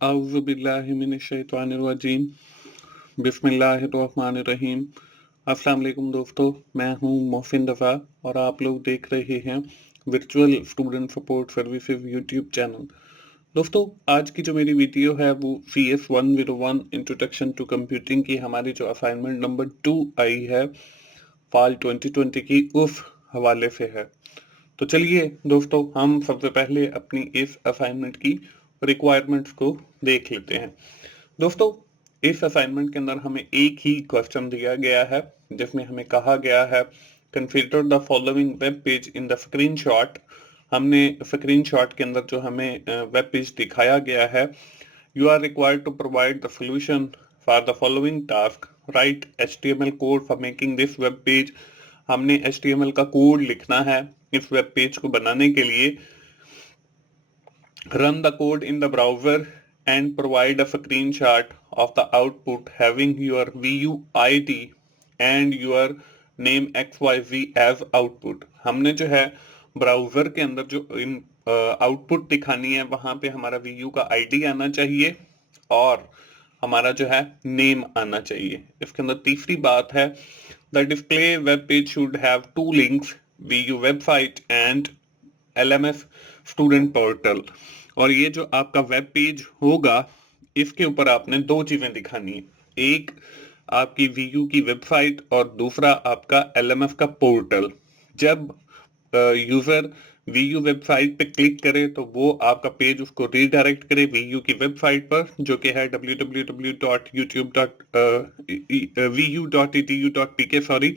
औज़ुबिल्लाहिमिनश्शैतानिर्रजीम बिस्मिल्लाहिर्रहमानिर्रहीम। अस्सलाम वालेकुम दोस्तों, मैं हूं मोहसिन रज़ा और आप लोग देख रहे हैं virtual student support services YouTube channel. दोस्तों, आज की जो मेरी वीडियो है वो CS 101 इंट्रोडक्शन टू कंप्यूटिंग की हमारी जो असाइनमेंट नंबर 2 आई है फाल 2020 की, उस हवाले से है। तो चलिए दोस्तों, हम सबसे पहले अपनी इस असाइनमेंट की रिक्वायरमेंट्स को देख लेते हैं। दोस्तों, इस असाइनमेंट के अंदर हमें एक ही क्वेश्चन दिया गया है जिसमें हमें कहा गया है consider the following web page in the screenshot. हमने स्क्रीनशॉट के अंदर जो हमें वेब पेज दिखाया गया है, you are required to provide the solution for the following task, write HTML code for making this web page. हमने HTML का कोड लिखना है इस वेब पेज को बनाने के लिए। Run the code in the browser and provide a screenshot of the output having your VU ID and your name XYZ as output। हमने जो है ब्राउजर के अंदर जो आउटपुट दिखानी है, वहां पे हमारा VU का ID आना चाहिए और हमारा जो है नेम आना चाहिए। इसके अंदर तीसरी बात है the display web page should have 2 links, VU website and LMS student portal. और ये जो आपका वेब पेज होगा, इसके ऊपर आपने दो चीजें दिखानी है, एक आपकी VU की वेबसाइट और दूसरा आपका LMS का पोर्टल। जब यूजर VU वेबसाइट पे क्लिक करे तो वो आपका पेज उसको रीडायरेक्ट करे VU की वेबसाइट पर, जो कि है www.youtube.vu.edu.pk सॉरी।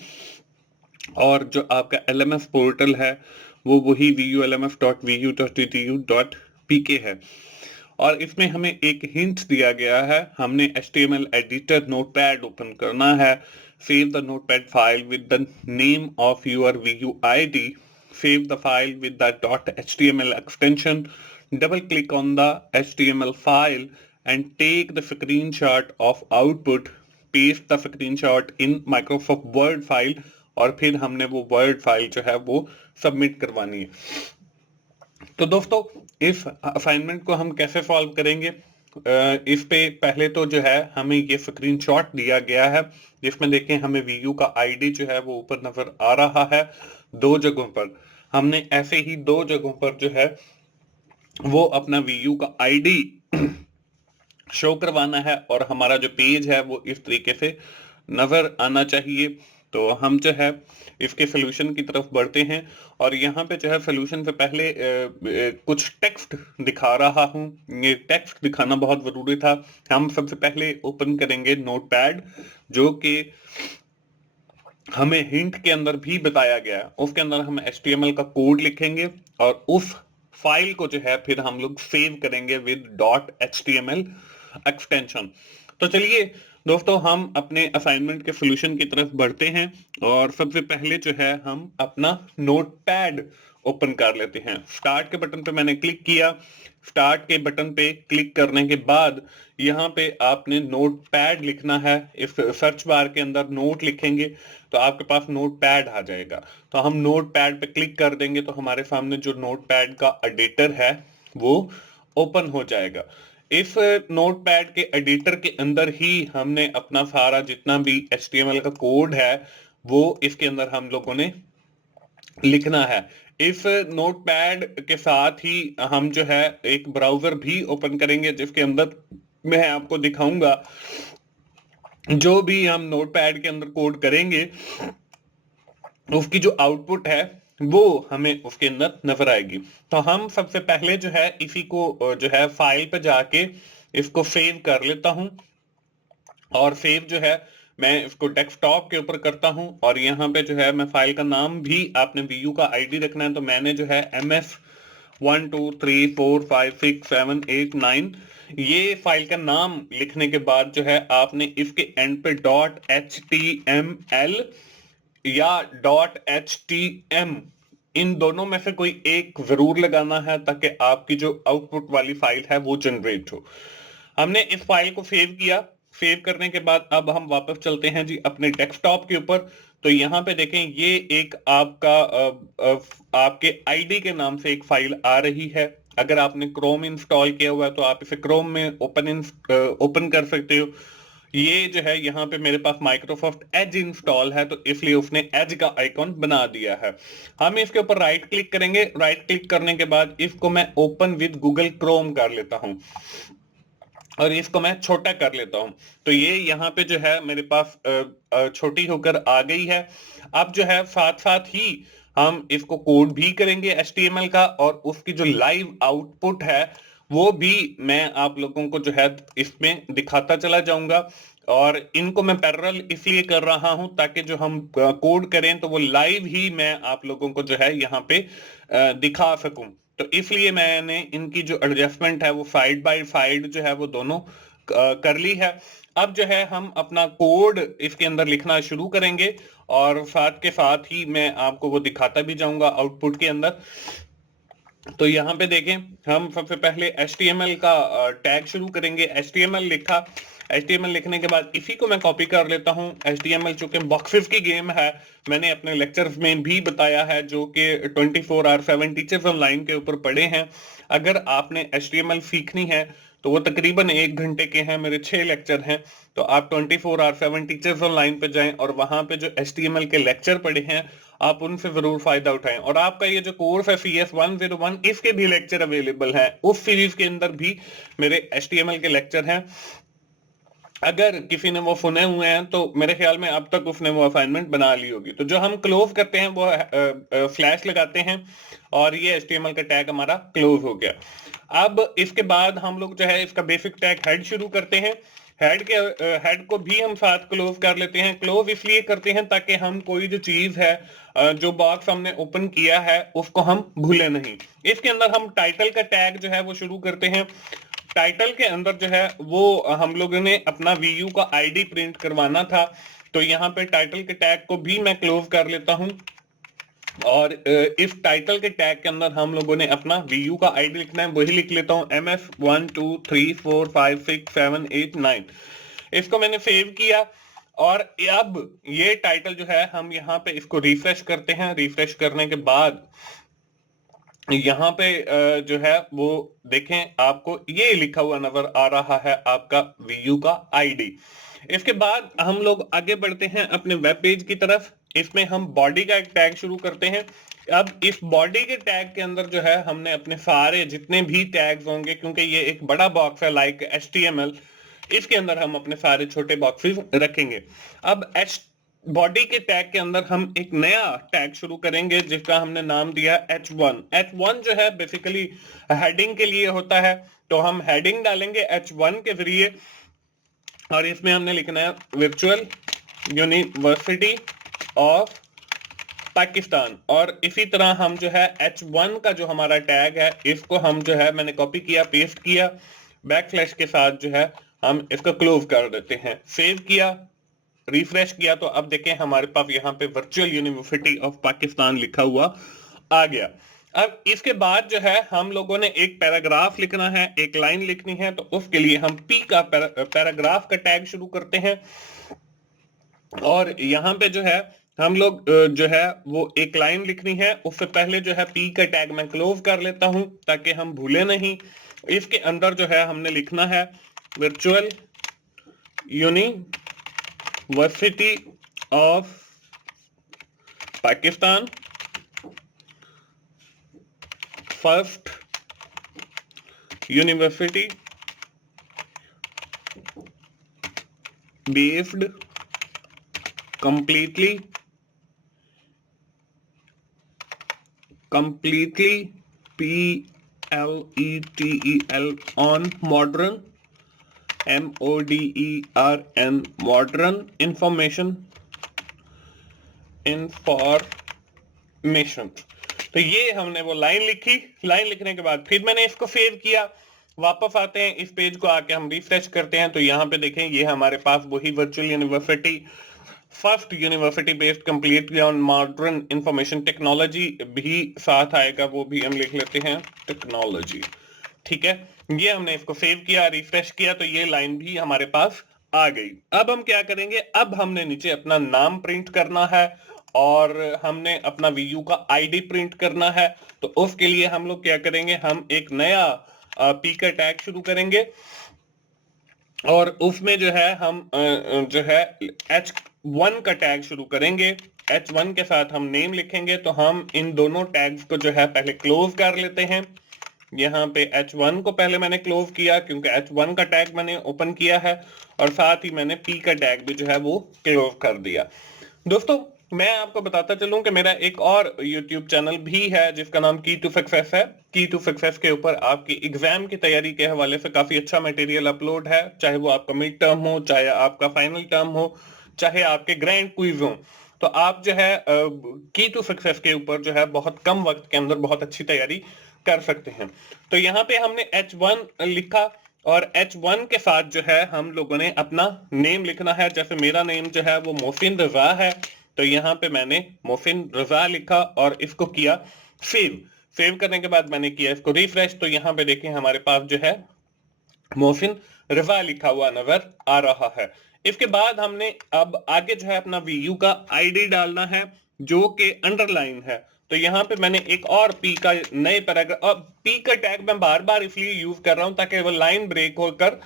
और जो आपका LMS पोर्टल है वो वही vulms.vu.edu.pk है। और इसमें हमें एक हिंट दिया गया है, हमने HTML एडिटर नोटपैड ओपन करना है। Save the notepad file with the name of your VU ID, save the file with the .html extension, double click on the HTML file and take the screenshot of output, paste the screenshot in Microsoft Word file और फिर हमने वो word file जो है वो submit करवानी है। तो दोस्तों, इस असाइनमेंट को हम कैसे सॉल्व करेंगे? इस पे पहले तो जो है हमें ये स्क्रीनशॉट दिया गया है जिसमें देखें हमें VU का ID जो है वो ऊपर नजर आ रहा है दो जगहों पर। हमने ऐसे ही दो जगहों पर जो है वो अपना VU का ID शो करवाना है और हमारा जो पेज है वो इस तरीके से नजर आना चाहिए। तो हम जो है इसके सोल्यूशन की तरफ बढ़ते हैं और यहाँ पे जो है सोल्यूशन से पहले कुछ टेक्स्ट दिखा रहा हूँ। ये टेक्स्ट दिखाना बहुत जरूरी था। हम सबसे पहले ओपन करेंगे नोटपैड, जो कि हमें हिंट के अंदर भी बताया गया है। उसके अंदर हम HTML का कोड लिखेंगे और उस फाइल को जो है फिर हम लोग सेव करेंगे विद .html एक्सटेंशन। तो चलिए दोस्तों, हम अपने असाइनमेंट के सॉल्यूशन की तरफ बढ़ते हैं और सबसे पहले जो है हम अपना नोटपैड ओपन कर लेते हैं। स्टार्ट के बटन पे मैंने क्लिक किया। स्टार्ट के बटन पे क्लिक करने के बाद यहाँ पे आपने नोटपैड लिखना है। इस सर्च बार के अंदर नोट लिखेंगे तो आपके पास नोटपैड आ जाएगा। तो हम नोटपैड पे क्लिक कर देंगे तो हमारे सामने जो नोटपैड का एडिटर है वो ओपन हो जाएगा। इस नोटपैड के एडिटर के अंदर ही हमने अपना सारा जितना भी HTML का कोड है वो इसके अंदर हम लोगों ने लिखना है। इस नोटपैड के साथ ही हम जो है एक ब्राउजर भी ओपन करेंगे जिसके अंदर मैं आपको दिखाऊंगा जो भी हम नोटपैड के अंदर कोड करेंगे उसकी जो आउटपुट है वो हमें उसके अंदर नजर आएगी। तो हम सबसे पहले जो है इसी को जो है फाइल पे जाके इसको सेव कर लेता हूं और सेव जो है मैं इसको डेस्कटॉप के ऊपर करता हूं और यहाँ पे जो है मैं फाइल का नाम भी, आपने VU का ID रखना है, तो मैंने जो है MS 1 2 3 4 5 6 7 8 9 ये फाइल का नाम लिखने के बाद जो है आपने इसके एंड पे .html या .htm इन दोनों में से कोई एक जरूर लगाना है ताकि आपकी जो आउटपुट वाली फाइल है वो जनरेट हो। हमने इस फाइल को सेव किया। सेव करने के बाद अब हम वापस चलते हैं जी अपने डेस्कटॉप के ऊपर। तो यहाँ पे देखें ये एक आपका आपके ID के नाम से एक फाइल आ रही है। अगर आपने क्रोम इंस्टॉल किया हुआ है तो आप इसे क्रोम में ओपन कर सकते हो। ये जो है यहाँ पे मेरे पास माइक्रोसॉफ्ट एज इंस्टॉल है, तो इसलिए उसने एज का आइकॉन बना दिया है। हम इसके ऊपर राइट क्लिक करेंगे। राइट क्लिक करने के बाद इसको मैं ओपन विद गूगल क्रोम कर लेता हूँ और इसको मैं छोटा कर लेता हूं। तो ये यहाँ पे जो है मेरे पास छोटी होकर आ गई है। अब जो है साथ साथ ही हम इसको कोड भी करेंगे HTML का, और उसकी जो लाइव आउटपुट है वो भी मैं आप लोगों को जो है इसमें दिखाता चला जाऊंगा। और इनको मैं पैरेलल इसलिए कर रहा हूं ताकि जो हम कोड करें तो वो लाइव ही मैं आप लोगों को जो है यहाँ पे दिखा सकूं। तो इसलिए मैंने इनकी जो एडजस्टमेंट है वो साइड बाय साइड जो है वो दोनों कर ली है। अब जो है हम अपना कोड इसके अंदर लिखना शुरू करेंगे और साथ के साथ ही मैं आपको वो दिखाता भी जाऊंगा आउटपुट के अंदर। तो यहाँ पे देखें, हम सबसे पहले HTML का टैग शुरू करेंगे। HTML लिखा। HTML लिखने के बाद इसी को मैं कॉपी कर लेता हूँ। HTML चूंकि बॉक्सेस की गेम है, मैंने अपने लेक्चर्स में भी बताया है, जो कि 24/7 टीचर्स ऑनलाइन के ऊपर पढ़े हैं। अगर आपने HTML सीखनी है तो वो तकरीबन 1 घंटे के हैं, मेरे 6 लेक्चर हैं। तो आप 24/7 टीचर्स ऑनलाइन पे जाएं और वहां पे जो HTML के लेक्चर पढ़े हैं आप उनसे जरूर फायदा उठाएं। और आपका ये जो कोर्स है CS 101, इसके भी लेक्चर अवेलेबल हैं। उस सीरीज के अंदर भी मेरे HTML के लेक्चर हैं। अगर किसी ने वो सुने हुए हैं तो मेरे ख्याल में अब तक उसने वो असाइनमेंट बना ली होगी। तो जो हम क्लोज करते हैं वो फ्लैश लगाते हैं और ये HTML का टैग हमारा क्लोज हो गया। अब इसके बाद हम लोग जो है इसका बेसिक टैग हेड शुरू करते हैं। हेड को भी हम साथ क्लोज कर लेते हैं। क्लोज इसलिए करते हैं ताकि हम कोई जो चीज है, जो बॉक्स हमने ओपन किया है, उसको हम भूले नहीं। इसके अंदर हम टाइटल का टैग जो है वो शुरू करते हैं। टाइटल के अंदर जो है वो हम लोगों ने अपना VU का ID प्रिंट करवाना था, तो यहाँ पे टाइटल के टैग को भी मैं क्लोज कर लेता हूँ। और इस टाइटल के टैग के अंदर हम लोगों ने अपना VU का ID लिखना है, वही लिख लेता हूँ MS 1 2 3 4 5 6 7 8 9। इसको मैंने सेव किया और अब ये टाइटल जो है हम यहाँ पे इसको रिफ्रेश करते हैं। रिफ्रेश करने के बाद यहाँ पे जो है वो देखें, आपको ये लिखा हुआ नजर आ रहा है आपका VU का ID। इसके बाद हम लोग आगे बढ़ते हैं अपने वेब पेज की तरफ। इसमें हम बॉडी का एक टैग शुरू करते हैं। अब इस बॉडी के टैग के अंदर जो है हमने अपने सारे जितने भी टैग्स होंगे, क्योंकि ये एक बड़ा बॉक्स है लाइक HTML, इसके अंदर हम अपने सारे छोटे बॉक्सेस रखेंगे। अब बॉडी के टैग के अंदर हम एक नया टैग शुरू करेंगे जिसका हमने नाम दिया H1। H1 जो है बेसिकली हेडिंग के लिए होता है, तो हम हेडिंग डालेंगे H1 के जरिए और इसमें हमने लिखना है वर्चुअल यूनिवर्सिटी ऑफ पाकिस्तान। और इसी तरह हम जो है H1 का जो हमारा टैग है इसको हम जो है मैंने कॉपी किया, पेस्ट किया, बैकस्लैश के साथ जो है हम इसको क्लोज कर देते हैं। सेव किया, रिफ्रेश किया, तो अब देखें हमारे पास यहाँ पे वर्चुअल यूनिवर्सिटी ऑफ पाकिस्तान लिखा हुआ आ गया। अब इसके बाद जो है हम लोगों ने एक पैराग्राफ लिखना है, एक लाइन लिखनी है, तो उसके लिए हम P का पैराग्राफ का टैग शुरू करते हैं। और यहाँ पे जो है हम लोग जो है वो एक लाइन लिखनी है, उससे पहले जो है P का टैग मैं क्लोज कर लेता हूं ताकि हम भूले नहीं। इसके अंदर जो है हमने लिखना है virtual university of Pakistan first university based completely PLETEL on modern MODERN modern information। तो ये हमने वो लाइन लिखी। लाइन लिखने के बाद फिर मैंने इसको सेव किया। वापस आते हैं इस पेज को, आके हम रिफ्रेश करते हैं, तो यहाँ पे देखें ये हमारे पास वही virtual university first university based completely on modern information technology भी साथ आएगा, वो भी हम लिख लेते हैं टेक्नोलॉजी। ठीक है, ये हमने इसको सेव किया, रिफ्रेश किया, तो ये लाइन भी हमारे पास आ गई। अब हम क्या करेंगे, अब हमने नीचे अपना नाम प्रिंट करना है और हमने अपना वीयू का आईडी प्रिंट करना है। तो उसके लिए हम लोग क्या करेंगे, हम एक नया पी का टैग शुरू करेंगे और उसमें जो है हम जो है h1 का टैग शुरू करेंगे। h1 के साथ हम नेम लिखेंगे। तो हम इन दोनों टैग्स को जो है पहले क्लोज कर लेते हैं। यहाँ पे h1 को पहले मैंने क्लोज किया क्योंकि h1 का टैग मैंने ओपन किया है और साथ ही मैंने p का टैग भी जो है वो क्लोज कर दिया। दोस्तों मैं आपको बताता चलूं कि मेरा एक और YouTube चैनल भी है जिसका नाम की टू सक्सेस है। की टू सक्सेस के ऊपर आपकी एग्जाम की तैयारी के हवाले से काफी अच्छा मटेरियल अपलोड है, चाहे वो आपका मिड टर्म हो, चाहे आपका फाइनल टर्म हो, चाहे आपके ग्रैंड क्विज हो। तो आप जो है की टू सक्सेस के ऊपर जो है बहुत कम वक्त के अंदर बहुत अच्छी तैयारी कर सकते हैं। तो यहाँ पे हमने h1 लिखा और h1 के साथ जो है हम लोगों ने अपना नेम लिखना है। जैसे मेरा नेम जो है वो मोहसिन रजा है, तो यहाँ पे मैंने मोहसिन रजा लिखा और इसको किया सेव। सेव करने के बाद मैंने किया इसको रिफ्रेश। तो यहाँ पे देखें हमारे पास जो है मोहसिन रजा लिखा हुआ नजर आ रहा है। इसके बाद हमने अब आगे जो है अपना वीयू का आईडी डालना है जो कि अंडरलाइन है। तो यहाँ पे मैंने एक और पी का नए पैराग्राफ, अब पी का टैग मैं बार बार इसलिए यूज कर रहा हूं ताकि वो लाइन ब्रेक होकर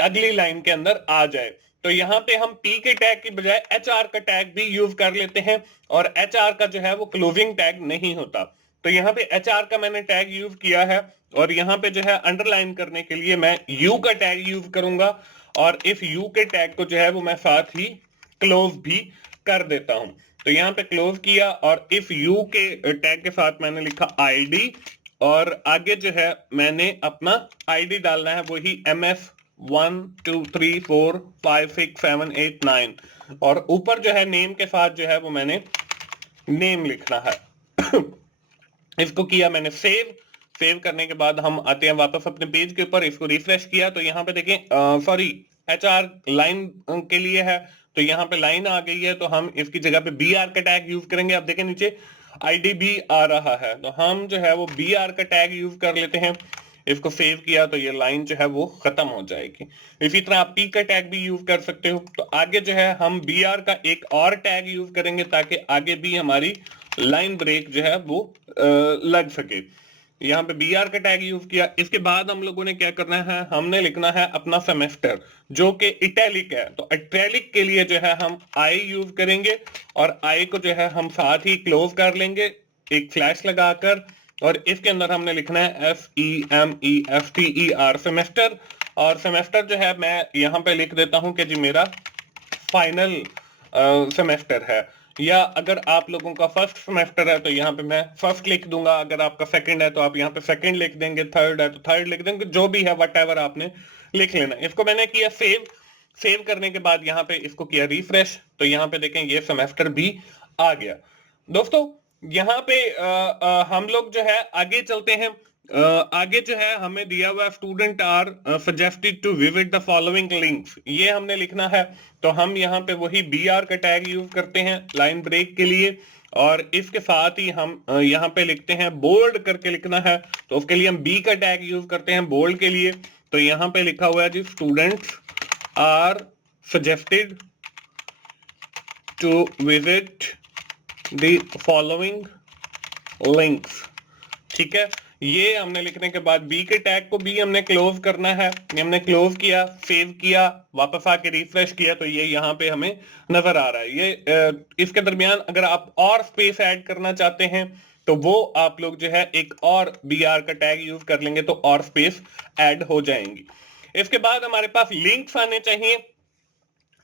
अगली लाइन के अंदर आ जाए। तो यहाँ पे हम पी के टैग की बजाय एच आर का टैग भी यूज कर लेते हैं और एच आर का जो है वो क्लोजिंग टैग नहीं होता। तो यहाँ पे एच आर का मैंने टैग यूज किया है और यहाँ पे जो है अंडरलाइन करने के लिए मैं यू का टैग यूज करूंगा और इस यू के टैग को जो है वो मैं साथ ही क्लोज भी कर देता हूं। तो यहाँ पे क्लोज किया और इफ यू के टैग के साथ मैंने लिखा आईडी और आगे जो है मैंने अपना आईडी डालना है वही MS 1 2 3 4 5 6 7 8 9 और ऊपर जो है नेम के साथ जो है वो मैंने नेम लिखना है। इसको किया मैंने सेव। सेव करने के बाद हम आते हैं वापस अपने पेज के ऊपर, इसको रिफ्रेश किया तो यहाँ पे देखें सॉरी HR लाइन के लिए है, तो यहाँ पे लाइन आ गई है। तो हम इसकी जगह पे BR का टैग यूज करेंगे। आप देखें नीचे IDB आ रहा है, तो हम जो है वो BR का टैग यूज कर लेते हैं। इसको सेव किया तो ये लाइन जो है वो खत्म हो जाएगी। इसी तरह आप P का टैग भी यूज कर सकते हो। तो आगे जो है हम BR का एक और टैग यूज करेंगे ताकि आगे भी हमारी लाइन ब्रेक जो है वो लग सके। यहाँ पे BR का टैग यूज किया। इसके बाद हम लोगों ने क्या करना है, हमने लिखना है अपना सेमेस्टर जो कि इटैलिक है। तो इटैलिक के लिए जो है हम I यूज करेंगे और I को जो है हम साथ ही क्लोज कर लेंगे एक फ्लैश लगाकर और इसके अंदर हमने लिखना है SEMESTER सेमेस्टर। और सेमेस्टर जो है मैं यहाँ पे लिख देता हूँ कि जी मेरा फाइनल सेमेस्टर है, या अगर आप लोगों का फर्स्ट सेमेस्टर है तो यहाँ पे मैं फर्स्ट लिख दूंगा, अगर आपका सेकंड है तो आप यहाँ पे सेकंड लिख देंगे, थर्ड है तो थर्ड लिख देंगे, जो भी है व्हाटएवर आपने लिख लेना। इसको मैंने किया सेव। सेव करने के बाद यहाँ पे इसको किया रिफ्रेश, तो यहाँ पे देखें ये सेमेस्टर भी आ गया। दोस्तों यहाँ पे हम लोग जो है आगे चलते हैं। आगे जो है हमें दिया हुआ student are suggested to visit the following links, ये हमने लिखना है। तो हम यहाँ पे वही BR का टैग यूज करते हैं लाइन ब्रेक के लिए और इसके साथ ही हम यहाँ पे लिखते हैं बोल्ड करके लिखना है। तो उसके लिए हम B का टैग यूज करते हैं बोल्ड के लिए। तो यहाँ पे लिखा हुआ है जी students are suggested to visit the following links. ठीक है, ये हमने लिखने के बाद B के टैग को भी हमने क्लोज करना है। हमने क्लोज किया, सेव किया, वापस आके रिफ्रेश किया तो ये यहाँ पे हमें नजर आ रहा है। ये इसके दरमियान अगर आप और स्पेस ऐड करना चाहते हैं तो वो आप लोग जो है एक और BR का टैग यूज कर लेंगे तो और स्पेस ऐड हो जाएंगी। इसके बाद हमारे पास लिंक्स आने चाहिए।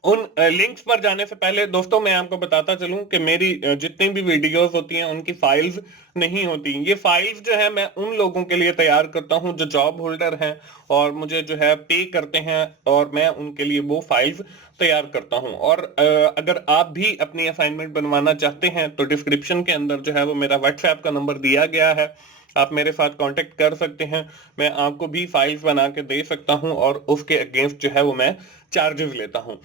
उन लिंक्स पर जाने से पहले दोस्तों मैं आपको बताता चलूं कि मेरी जितनी भी वीडियोस होती हैं उनकी फाइल्स नहीं होती। ये फाइल्स जो है मैं उन लोगों के लिए तैयार करता हूं जो जॉब होल्डर हैं और मुझे जो है पे करते हैं और मैं उनके लिए वो फाइल्स तैयार करता हूं। और अगर आप भी अपनी असाइनमेंट बनवाना चाहते हैं तो डिस्क्रिप्शन के अंदर जो है वो मेरा व्हाट्सएप का नंबर दिया गया है, आप मेरे साथ कांटेक्ट कर सकते हैं। मैं आपको भी फाइल्स बना के दे सकता हूं और उसके अगेंस्ट जो है वो मैं चार्जेस लेता हूं।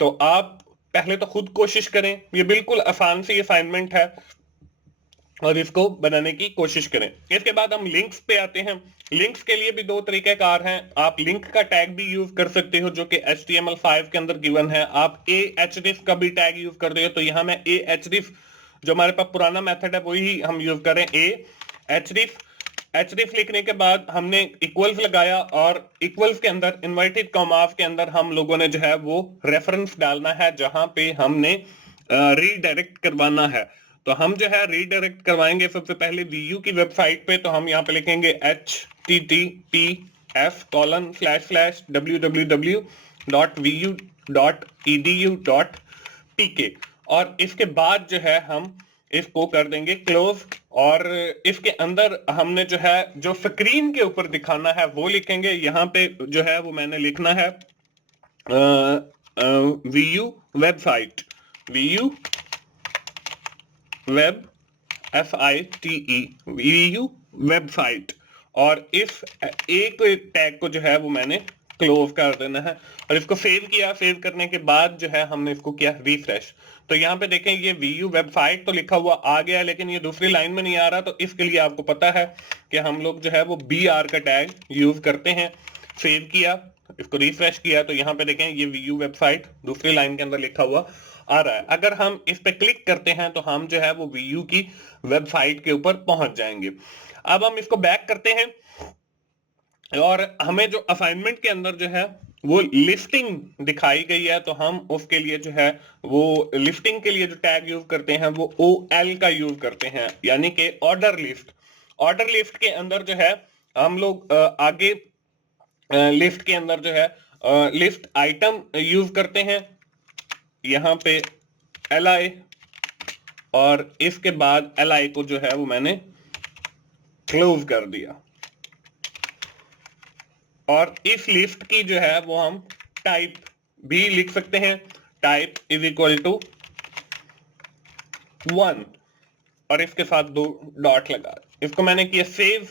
तो आप पहले तो खुद कोशिश करें, ये बिल्कुल आसान सी असाइनमेंट है और इसको बनाने की कोशिश करें। इसके बाद हम लिंक्स पे आते हैं। लिंक्स के लिए भी दो तरीकेकार हैं। आप लिंक का टैग भी यूज कर सकते हो जो कि HTML5 के अंदर गिवन है। आप ahref का भी टैग यूज कर रहे हो, तो यहां मैं ahref जो हमारे पास पुराना मेथड है वही हम यूज करें। href लिखने के बाद हमने इक्वल्स लगाया और इक्वल्स के अंदर इन्वर्टेड कॉमास के अंदर हम लोगों ने जो है वो रेफरेंस डालना है जहां पे हमने रीडायरेक्ट करवाना है। तो हम जो है रीडायरेक्ट करवाएंगे सबसे पहले वीयू की वेबसाइट पे। तो हम यहाँ पे लिखेंगे https://www.vu.edu.pk और इसके बाद जो है हम इसको कर देंगे क्लोज। और इसके अंदर हमने जो है जो स्क्रीन के ऊपर दिखाना है वो लिखेंगे। यहाँ पे जो है वो मैंने लिखना है Vu website, Vu web FITE, Vu website. और इस एक टैग को जो है वो मैंने क्लोज कर देना है और इसको सेव किया। सेव करने के बाद जो है हमने इसको किया रिफ्रेश। तो यहाँ पे देखें ये वीयू वेबसाइट तो लिखा हुआ आ गया, लेकिन ये दूसरी लाइन में नहीं आ रहा। तो इसके लिए आपको पता है कि हम लोग जो है वो BR का टैग यूज करते हैं। सेव किया, इसको रिफ्रेश किया, तो यहाँ पे देखें ये वीयू वेबसाइट दूसरी लाइन के अंदर लिखा हुआ आ रहा है। अगर हम इस पे क्लिक करते हैं तो हम जो है वो वीयू की वेबसाइट के ऊपर पहुंच जाएंगे। अब हम इसको बैक करते हैं और हमें जो असाइनमेंट के अंदर जो है वो लिस्टिंग दिखाई गई है, तो हम उसके लिए जो है वो लिस्टिंग के लिए जो टैग यूज करते हैं वो OL का यूज करते हैं, यानी कि ऑर्डर लिस्ट। ऑर्डर लिस्ट के अंदर जो है हम लोग आगे लिस्ट के अंदर जो है लिस्ट आइटम यूज करते हैं। यहाँ पे LI और इसके बाद LI को जो है वो मैंने क्लोज कर दिया। और इस लिस्ट की जो है वो हम टाइप भी लिख सकते हैं, टाइप इज इक्वल टू 1 और इसके साथ 2 डॉट लगा। इसको मैंने किया सेव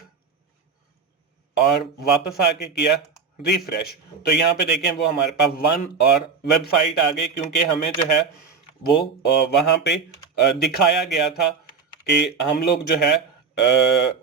और वापस आके किया रिफ्रेश। तो यहाँ पे देखें वो हमारे पास 1 और वेबसाइट आ गई, क्योंकि हमें जो है वो वहां पे दिखाया गया था कि हम लोग जो है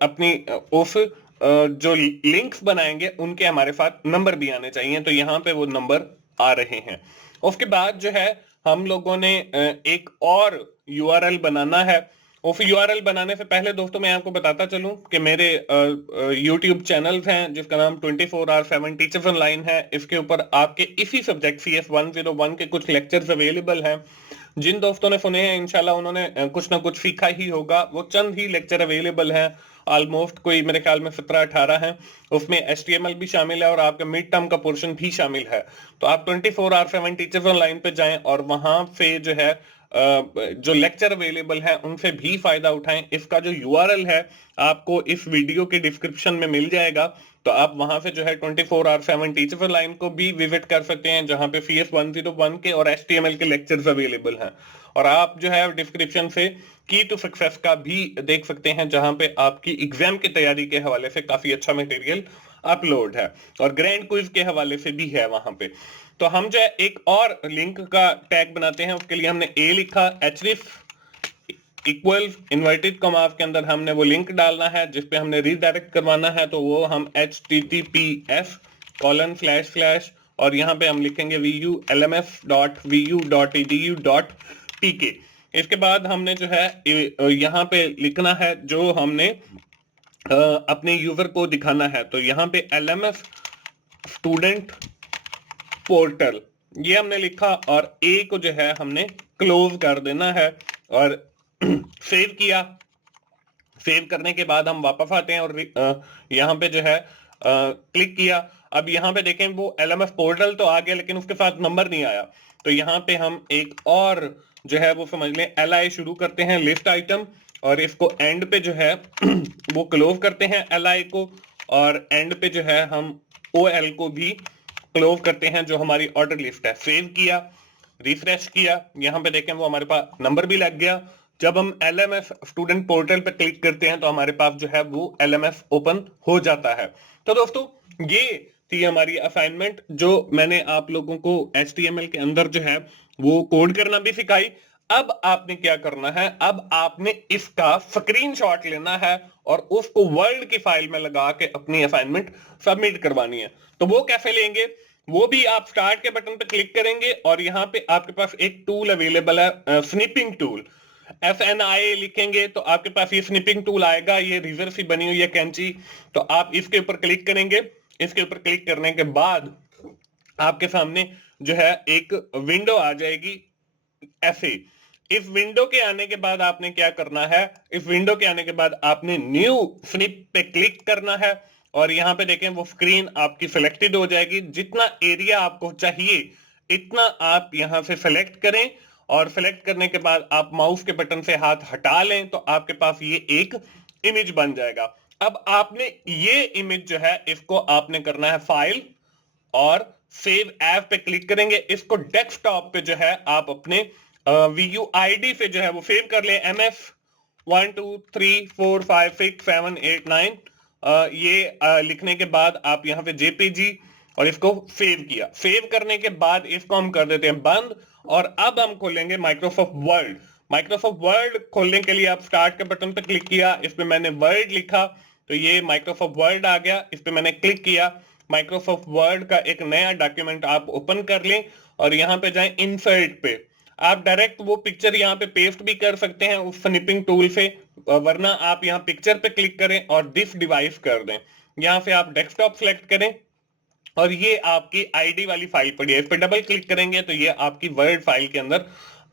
अपनी उस जो लिंक्स बनाएंगे उनके हमारे साथ नंबर भी आने चाहिए। तो यहाँ पे वो नंबर आ रहे हैं। उसके बाद जो है हम लोगों ने एक और URL बनाना है। उस URL बनाने से पहले दोस्तों मैं आपको बताता चलूं कि मेरे YouTube चैनल्स हैं जिसका नाम 24/7 टीचर्स ऑनलाइन है। इसके ऊपर आपके इसी सब्जेक्ट CS 101 के कुछ लेक्चर्स अवेलेबल हैं। जिन दोस्तों ने सुने हैं इंशाल्लाह उन्होंने कुछ ना कुछ सीखा ही होगा। वो चंद ही लेक्चर अवेलेबल हैं, ऑलमोस्ट कोई मेरे ख्याल में 17-18 हैं। उसमें HTML भी शामिल है और आपका मिड टर्म का पोर्शन भी शामिल है। तो आप 24/7 टीचर्स ऑनलाइन पे जाएं और वहां से जो है जो लेक्चर अवेलेबल है उनसे भी फायदा उठाएं। इसका जो URL है आपको इस वीडियो के डिस्क्रिप्शन में मिल जाएगा। तो आप वहां से जो है 24/7 टीचर्स ऑनलाइन को भी विजिट कर सकते हैं, जहां पे CS 101 के और HTML के लेक्चर्स अवेलेबल हैं। और आप जो है डिस्क्रिप्शन से की टू सक्सेस का भी देख सकते हैं, जहां पे आपकी एग्जाम की तैयारी के हवाले से काफी अच्छा मटेरियल अपलोड है और ग्रैंड क्विज के हवाले से भी है वहां पे। तो हम जो है एक और लिंक का टैग बनाते हैं। उसके लिए हमने A लिखा, href इक्वल इन्वर्टेड कॉमास के अंदर हमने वो लिंक डालना है जिसपे हमने रीडायरेक्ट करवाना है। तो वो हम https:// और यहाँ पे हम लिखेंगे vulms.vu.edu.pk। इसके बाद हमने जो है यहाँ पे लिखना है जो हमने अपने यूजर को दिखाना है। तो यहाँ पे LMS स्टूडेंट पोर्टल ये हमने लिखा और A को जो है हमने क्लोज कर देना है और सेव किया। सेव करने के बाद हम वापस आते हैं और यहाँ पे जो है क्लिक किया। अब यहाँ पे देखें वो LMS पोर्टल तो आ गया, लेकिन उसके साथ नंबर नहीं आया। तो यहाँ पे हम एक और जो है वो समझ लें LI शुरू करते हैं, लिस्ट आइटम, और इसको एंड पे जो है वो क्लोज करते हैं LI को, और एंड पे जो है हम OL को भी क्लोज करते हैं जो हमारी ऑर्डर लिस्ट है। सेव किया, रिफ्रेश किया, यहाँ पे देखें वो हमारे पास नंबर भी लग गया। जब हम LMS स्टूडेंट पोर्टल पे क्लिक करते हैं तो हमारे पास जो है वो LMS ओपन हो जाता है। तो दोस्तों ये थी हमारी असाइनमेंट जो मैंने आप लोगों को HTML के अंदर जो है वो कोड करना भी सिखाई। अब आपने क्या करना है, अब आपने इसका स्क्रीनशॉट लेना है और उसको वर्ड की फाइल में लगा के अपनी असाइनमेंट सबमिट करवानी है। तो वो कैसे लेंगे, वो भी आप स्टार्ट के बटन पे क्लिक करेंगे और यहाँ पे आपके पास एक टूल अवेलेबल है, स्निपिंग टूल। SNI लिखेंगे तो आपके पास ये स्निपिंग टूल आएगा, ये रिजर सी बनी हुई है कैंची। तो आप इसके ऊपर क्लिक करेंगे। इसके ऊपर क्लिक करने के बाद आपके सामने जो है एक विंडो आ जाएगी ऐसे। इस विंडो के आने के बाद आपने क्या करना है, इस विंडो के आने के बाद आपने न्यू स्निप पे क्लिक करना है और यहां पे देखें वो स्क्रीन आपकी सिलेक्टेड हो जाएगी। जितना एरिया आपको चाहिए इतना आप यहां से सिलेक्ट करें और सिलेक्ट करने के बाद आप माउस के बटन से हाथ हटा लें तो आपके पास ये एक इमेज बन जाएगा। अब आपने ये इमेज जो है इसको आपने करना है फाइल और सेव एज पे क्लिक करेंगे। इसको डेस्कटॉप पे जो है आप अपने VUID से जो है वो सेव कर ले। MS 1 2 3 4 5 6 7 8 9 ये लिखने के बाद आप यहाँ पे JPG और इसको सेव किया। सेव करने के बाद इसको हम कर देते हैं बंद और अब हम खोलेंगे माइक्रोसॉफ्ट वर्ड। माइक्रोसॉफ्ट वर्ड खोलने के लिए आप स्टार्ट के बटन पे क्लिक किया, इस पे मैंने वर्ड लिखा तो ये माइक्रोसॉफ्ट वर्ड आ गया। इस पे मैंने क्लिक किया, माइक्रोसॉफ्ट वर्ड का एक नया डॉक्यूमेंट आप ओपन कर लें और यहाँ पे जाएं इंसर्ट पे। आप डायरेक्ट वो पिक्चर यहाँ पे पेस्ट भी कर सकते हैं उस स्निपिंग टूल से, वरना आप यहाँ पिक्चर पे क्लिक करें और दिस डिवाइस कर दें। यहाँ से आप डेस्कटॉप सेलेक्ट करें और ये आपकी आईडी वाली फाइल पड़ी है, इस पे डबल क्लिक करेंगे तो ये आपकी वर्ड फाइल के अंदर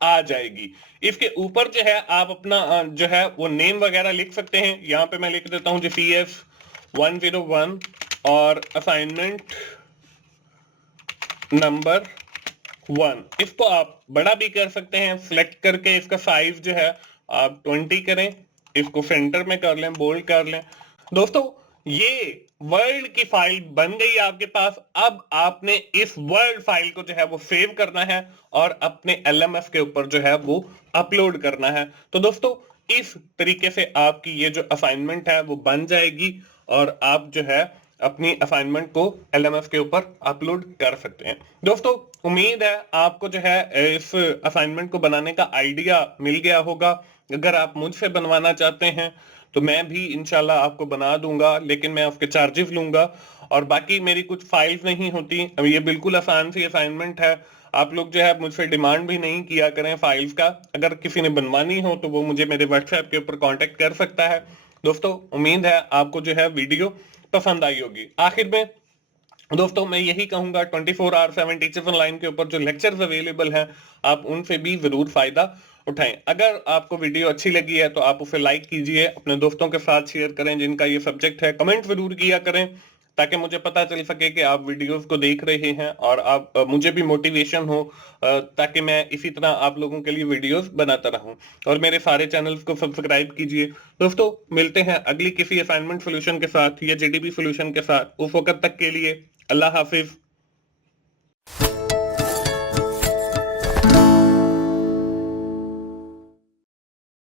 आ जाएगी। इसके ऊपर जो है आप अपना जो है वो नेम वगैरह लिख सकते हैं। यहाँ पे मैं लिख देता हूँ CS 101 और असाइनमेंट नंबर 1। इसको आप बड़ा भी कर सकते हैं, सिलेक्ट करके इसका साइज जो है आप 20 करें, इसको सेंटर में कर लें, बोल्ड कर लें। दोस्तों ये वर्ड की फाइल बन गई आपके पास। अब आपने इस वर्ड फाइल को जो है वो सेव करना है और अपने LMS के ऊपर जो है वो अपलोड करना है। तो दोस्तों इस तरीके से आपकी ये जो असाइनमेंट है वो बन जाएगी और आप जो है अपनी असाइनमेंट को LMS के ऊपर अपलोड कर सकते हैं। दोस्तों उम्मीद है आपको जो है इस असाइनमेंट को बनाने का आइडिया मिल गया होगा। अगर आप मुझसे बनवाना चाहते हैं तो मैं भी इंशाल्लाह आपको बना दूंगा, लेकिन मैं उसके चार्जेस लूंगा। और बाकी मेरी कुछ फाइल्स नहीं होती, ये बिल्कुल आसान सी असाइनमेंट है। आप लोग जो है मुझसे डिमांड भी नहीं किया करें फाइल्स का। अगर किसी ने बनवानी हो तो वो मुझे मेरे WhatsApp के ऊपर कांटेक्ट कर सकता है। दोस्तों उम्मीद है आपको जो है वीडियो पसंद आई होगी। आखिर में दोस्तों मैं यही कहूंगा 24/7 टीचर्स ऑनलाइन के ऊपर जो लेक्चर्स अवेलेबल हैं आप उनसे भी जरूर फायदा उठाएं। अगर आपको वीडियो अच्छी लगी है तो आप उसे लाइक कीजिए, अपने दोस्तों के साथ शेयर करें जिनका ये सब्जेक्ट है, कमेंट जरूर किया करें ताकि मुझे पता चल सके कि आप वीडियोस को देख रहे हैं और आप मुझे भी मोटिवेशन हो ताकि मैं इसी तरह आप लोगों के लिए वीडियोस बनाता रहूं। और मेरे सारे चैनल्स को सब्सक्राइब कीजिए। दोस्तों मिलते हैं अगली किसी असाइनमेंट सोल्यूशन के साथ या JDB सोल्यूशन के साथ। उस वक्त तक के लिए अल्लाह हाफिज।